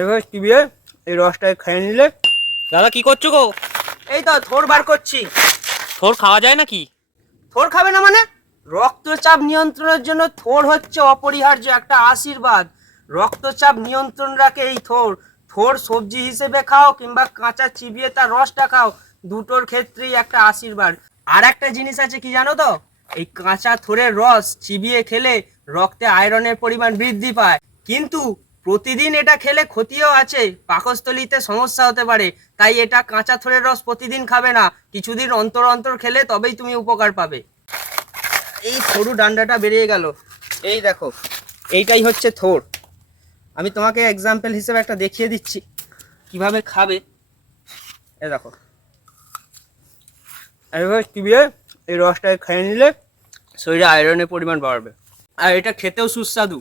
এবার চিবিয়ে এই রসটাকে খেয়ে নিলে। দাদা কি করছো গো? এই তো থোড় বার করছি। থোড় খাওয়া যায় নাকি? থোড় খাবে না মানে? রক্তচাপ নিয়ন্ত্রণের জন্য থোড় হচ্ছে অপরিহার্য একটা আশীর্বাদ। রক্তচাপ নিয়ন্ত্রণ রাখে এই থোড়। থোড় সবজি হিসেবে খাও কিংবা কাঁচা চিবিয়ে তার রসটা খাও, দুটোর ক্ষেত্রেই একটা আশীর্বাদ। আর একটা জিনিস আছে কি জানো তো? এই কাঁচা থোড়ের রস চিবিয়ে খেলে রক্তে আয়রনের পরিমাণ বৃদ্ধি পায়, কিন্তু প্রতিদিন এটা খেলে ক্ষতিও আছে, পাকস্থলীতে সমস্যা হতে পারে। তাই এটা কাঁচা থোড়ের রস প্রতিদিন খাবে না, কিছুদিন অন্তর অন্তর খেলে তবেই তুমি উপকার পাবে। এই সরু ডান্ডাটা বেরিয়ে গেল, এই দেখো, এইটাই হচ্ছে থোড়। আমি তোমাকে এক্সাম্পল হিসেবে একটা দেখিয়ে দিচ্ছি কিভাবে খাবে। এই দেখো, এভাবে চিবিয়ে এই রসটাকে খেয়ে নিলে শরীরে আয়রনের পরিমাণ বাড়বে, আর এটা খেতেও সুস্বাদু।